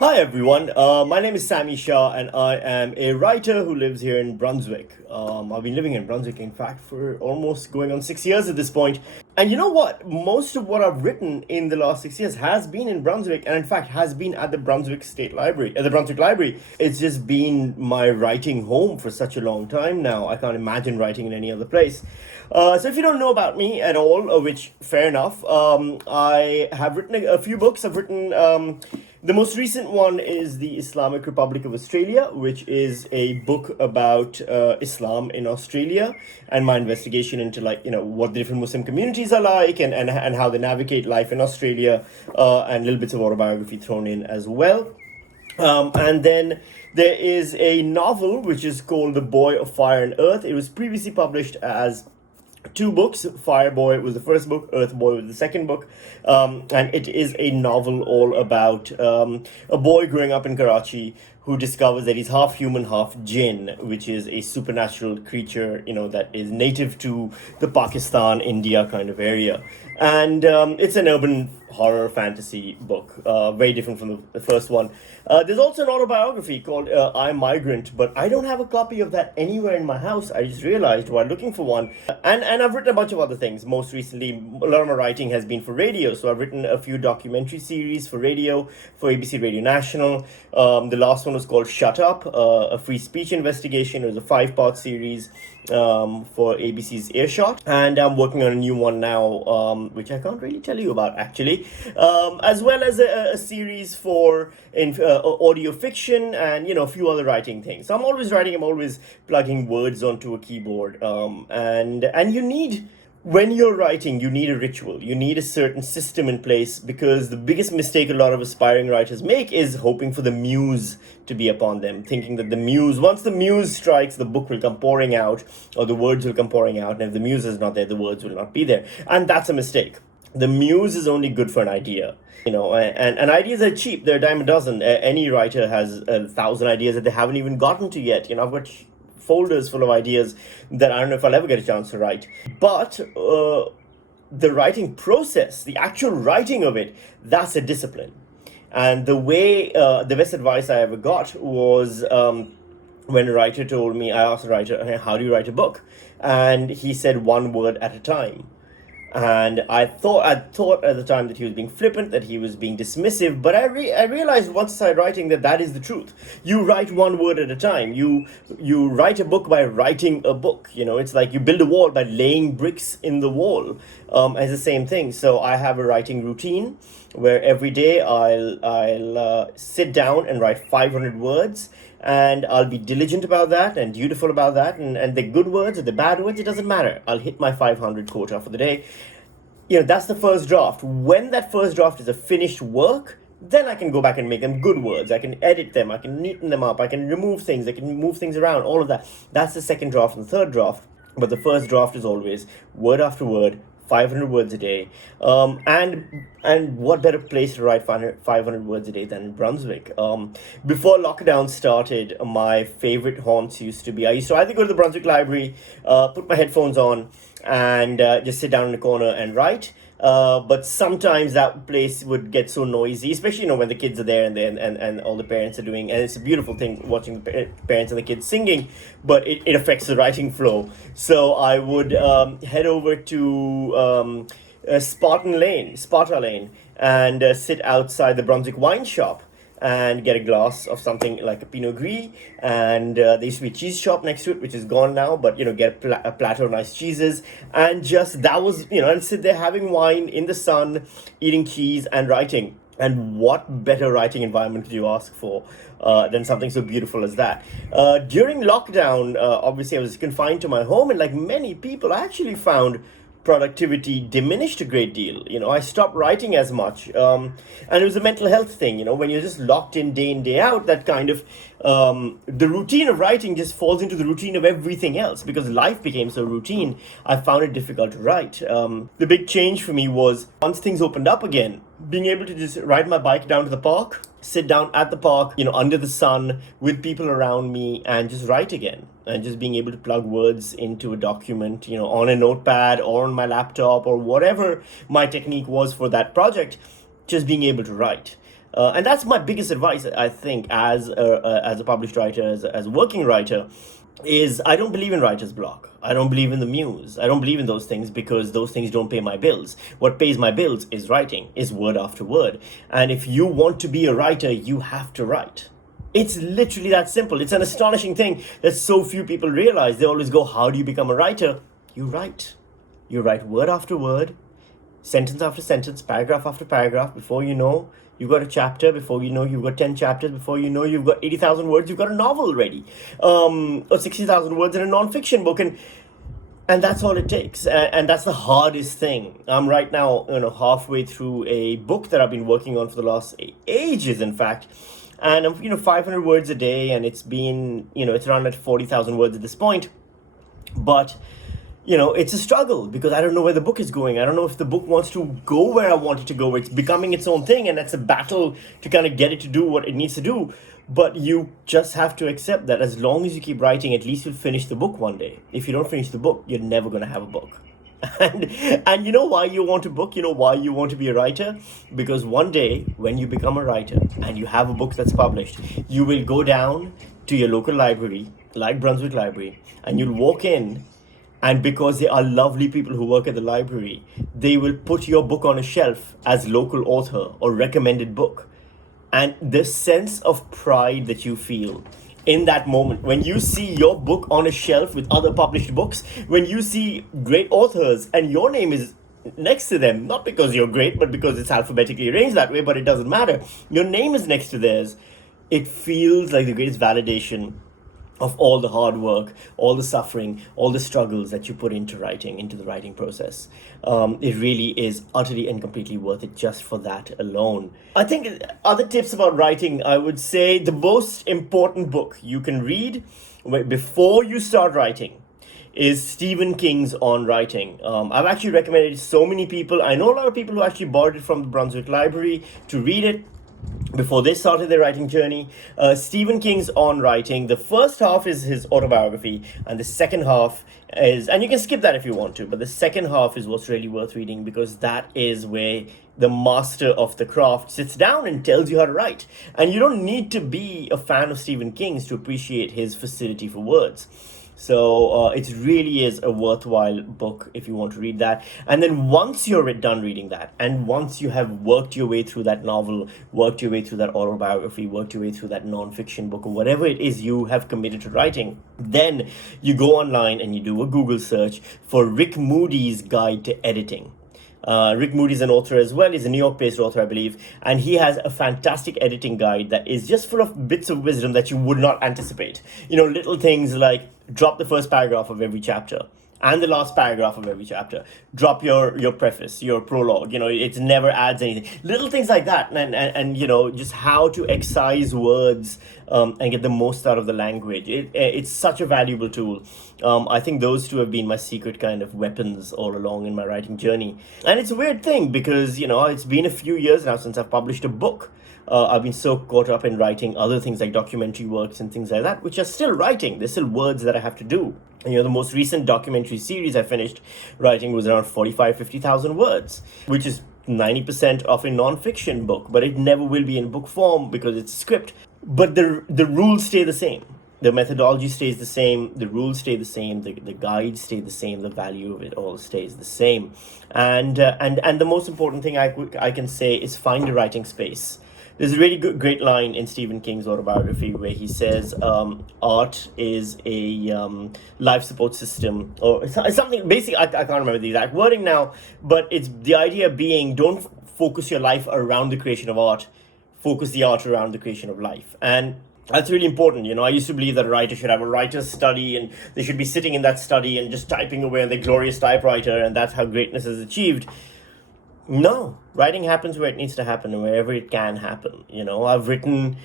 Hi everyone, my name is Sami Shah and I am a writer who lives here in Brunswick. I've been living in Brunswick, in fact, for almost going on 6 years at this point. And you know what? Most of what I've written in the last 6 years has been in Brunswick, and in fact has been at the Brunswick State Library, at the Brunswick Library. It's just been my writing home for such a long time now. I can't imagine writing in any other place. So if you don't know about me at all, which fair enough, I have written a few books. I've written the most recent one is the Islamic Republic of Australia, which is a book about Islam in Australia and my investigation into what the different Muslim communities are like and how they navigate life in Australia, and little bits of autobiography thrown in as well. And then there is a novel which is called The Boy of Fire and Earth. It was previously published as two books. Fire Boy was the first book, Earth Boy was the second book, and it is a novel all about a boy growing up in Karachi who discovers that he's half human, half jinn, which is a supernatural creature, that is native to the Pakistan, India kind of area. And it's an urban horror fantasy book, very different from the first one. There's also an autobiography called I'm Migrant, but I don't have a copy of that anywhere in my house. I just realized while looking for one. And I've written a bunch of other things. Most recently, a lot of my writing has been for radio. So I've written a few documentary series for radio, for ABC Radio National. The last one was called Shut Up, a free speech investigation. It was a 5-part series for ABC's Earshot. And I'm working on a new one now, which I can't really tell you about actually, as well as a series for audio fiction and a few other writing things. So I'm always writing. I'm always plugging words onto a keyboard, and you need. When you're writing, you need a ritual. You need a certain system in place, because the biggest mistake a lot of aspiring writers make is hoping for the muse to be upon them, thinking that once the muse strikes, the book will come pouring out, or the words will come pouring out, and if the muse is not there, the words will not be there. And that's a mistake. The muse is only good for an idea. And ideas are cheap. They're a dime a dozen. Any writer has 1,000 ideas that they haven't even gotten to yet. I've got folders full of ideas that I don't know if I'll ever get a chance to write. But the writing process, the actual writing of it, that's a discipline. And the best advice I ever got was when a writer told me, I asked a writer, how do you write a book? And he said, one word at a time. And I thought at the time that he was being flippant, that he was being dismissive, but I realized once I started writing that is the truth. You write one word at a time. You write a book by writing a book. It's like you build a wall by laying bricks in the wall. As the same thing. So I have a writing routine where every day I'll sit down and write 500 words. And I'll be diligent about that and dutiful about that. And the good words or the bad words, it doesn't matter. I'll hit my 500 quota for the day. That's the first draft. When that first draft is a finished work, then I can go back and make them good words. I can edit them. I can neaten them up. I can remove things. I can move things around. All of that. That's the second draft and the third draft. But the first draft is always word after word, 500 words a day. And what better place to write 500 words a day than Brunswick? Before lockdown started, my favorite haunts used to be, I used to either go to the Brunswick Library, put my headphones on, and just sit down in the corner and write. But sometimes that place would get so noisy, especially when the kids are there and all the parents are doing, and it's a beautiful thing watching the parents and the kids singing, but it affects the writing flow. So I would head over to Sparta Lane, and sit outside the Brunswick wine shop and get a glass of something like a Pinot Gris. And there used to be a cheese shop next to it, which is gone now, but get a platter of nice cheeses, and just that was and sit there having wine in the sun, eating cheese and writing. And what better writing environment could you ask for than something so beautiful as that? During lockdown, obviously I was confined to my home, and like many people, I actually found productivity diminished a great deal. I stopped writing as much, and it was a mental health thing. When you're just locked in day out, that kind of the routine of writing just falls into the routine of everything else, because life became so routine. I found it difficult to write. The big change for me was once things opened up again, being able to just ride my bike down to the park, sit down at the park, under the sun with people around me, and just write again. And just being able to plug words into a document, on a notepad or on my laptop or whatever my technique was for that project, just being able to write. And that's my biggest advice, I think, as a published writer, as a working writer, is I don't believe in writer's block. I don't believe in the muse. I don't believe in those things because those things don't pay my bills. What pays my bills is writing, is word after word. And if you want to be a writer, you have to write. It's literally that simple. It's an astonishing thing that so few people realize. They always go, how do you become a writer? You write. You write word after word, sentence after sentence, paragraph after paragraph. Before you know, you've got a chapter. Before you know, you've got 10 chapters. Before you know, you've got 80,000 words. You've got a novel ready, or 60,000 words in a non-fiction book. And that's all it takes. And that's the hardest thing. I'm right now, halfway through a book that I've been working on for the last ages, in fact. And I'm, 500 words a day, and it's been, it's around at 40,000 words at this point. But it's a struggle because I don't know where the book is going. I don't know if the book wants to go where I want it to go. It's becoming its own thing, and it's a battle to kind of get it to do what it needs to do. But you just have to accept that as long as you keep writing, at least you'll finish the book one day. If you don't finish the book, you're never going to have a book. And you know why you want a book? You know why you want to be a writer? Because one day, when you become a writer and you have a book that's published, you will go down to your local library, like Brunswick Library, and you'll walk in. And because they are lovely people who work at the library, they will put your book on a shelf as local author or recommended book. And the sense of pride that you feel in that moment, when you see your book on a shelf with other published books, when you see great authors and your name is next to them, not because you're great, but because it's alphabetically arranged that way, but it doesn't matter. Your name is next to theirs. It feels like the greatest validation of all the hard work, all the suffering, all the struggles that you put into writing, into the writing process. It really is utterly and completely worth it just for that alone. I think other tips about writing, I would say the most important book you can read before you start writing is Stephen King's On Writing. I've actually recommended it to so many people. I know a lot of people who actually borrowed it from the Brunswick Library to read it before they started their writing journey. Stephen King's On Writing, the first half is his autobiography, and the second half is, and you can skip that if you want to, but the second half is what's really worth reading, because that is where the master of the craft sits down and tells you how to write. And you don't need to be a fan of Stephen King's to appreciate his facility for words. So it really is a worthwhile book if you want to read that. And then once you're done reading that, and once you have worked your way through that novel, worked your way through that autobiography, worked your way through that non-fiction book, or whatever it is you have committed to writing, then you go online and you do a Google search for Rick Moody's Guide to Editing. Rick Moody is an author as well. He's a New York-based author, I believe. And he has a fantastic editing guide that is just full of bits of wisdom that you would not anticipate. Little things like drop the first paragraph of every chapter and the last paragraph of every chapter. Drop your preface, your prologue. It never adds anything. Little things like that. And just how to excise words and get the most out of the language. It's such a valuable tool. I think those two have been my secret kind of weapons all along in my writing journey. And it's a weird thing because, it's been a few years now since I've published a book. I've been so caught up in writing other things like documentary works and things like that, which are still writing. There's still words that I have to do. And, the most recent documentary series I finished writing was around 50,000 words, which is 90% of a non-fiction book, but it never will be in book form because it's a script. But the rules stay the same. The methodology stays the same, the rules stay the same, the guides stay the same, the value of it all stays the same. And the most important thing I can say is find a writing space. There's a really great line in Stephen King's autobiography where he says art is a life support system, or it's something, basically, I can't remember the exact wording now, but it's the idea being, don't focus your life around the creation of art, focus the art around the creation of life. And that's really important. I used to believe that a writer should have a writer's study and they should be sitting in that study and just typing away on their glorious typewriter, and that's how greatness is achieved. No, writing happens where it needs to happen and wherever it can happen. I've written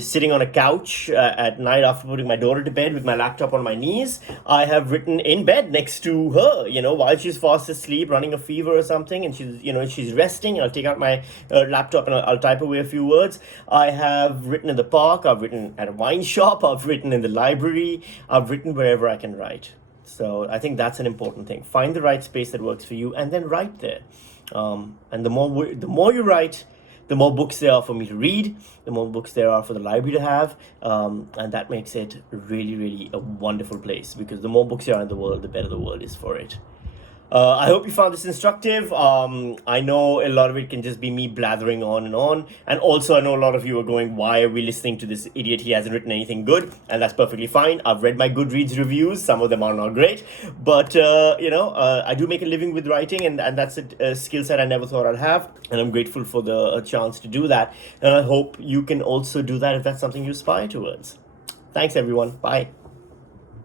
sitting on a couch at night after putting my daughter to bed with my laptop on my knees. I have written in bed next to her, while she's fast asleep, running a fever or something, and she's resting. I'll take out my laptop and I'll type away a few words. I have written in the park. I've written at a wine shop. I've written in the library. I've written wherever I can write. So I think that's an important thing. Find the right space that works for you and then write there. And the more you write, the more books there are for me to read, the more books there are for the library to have, and that makes it really, really a wonderful place, because the more books there are in the world, the better the world is for it. I hope you found this instructive. I know a lot of it can just be me blathering on and on. And also, I know a lot of you are going, why are we listening to this idiot? He hasn't written anything good. And that's perfectly fine. I've read my Goodreads reviews. Some of them are not great. But, I do make a living with writing, and that's a skill set I never thought I'd have. And I'm grateful for the chance to do that. And I hope you can also do that if that's something you aspire towards. Thanks, everyone. Bye.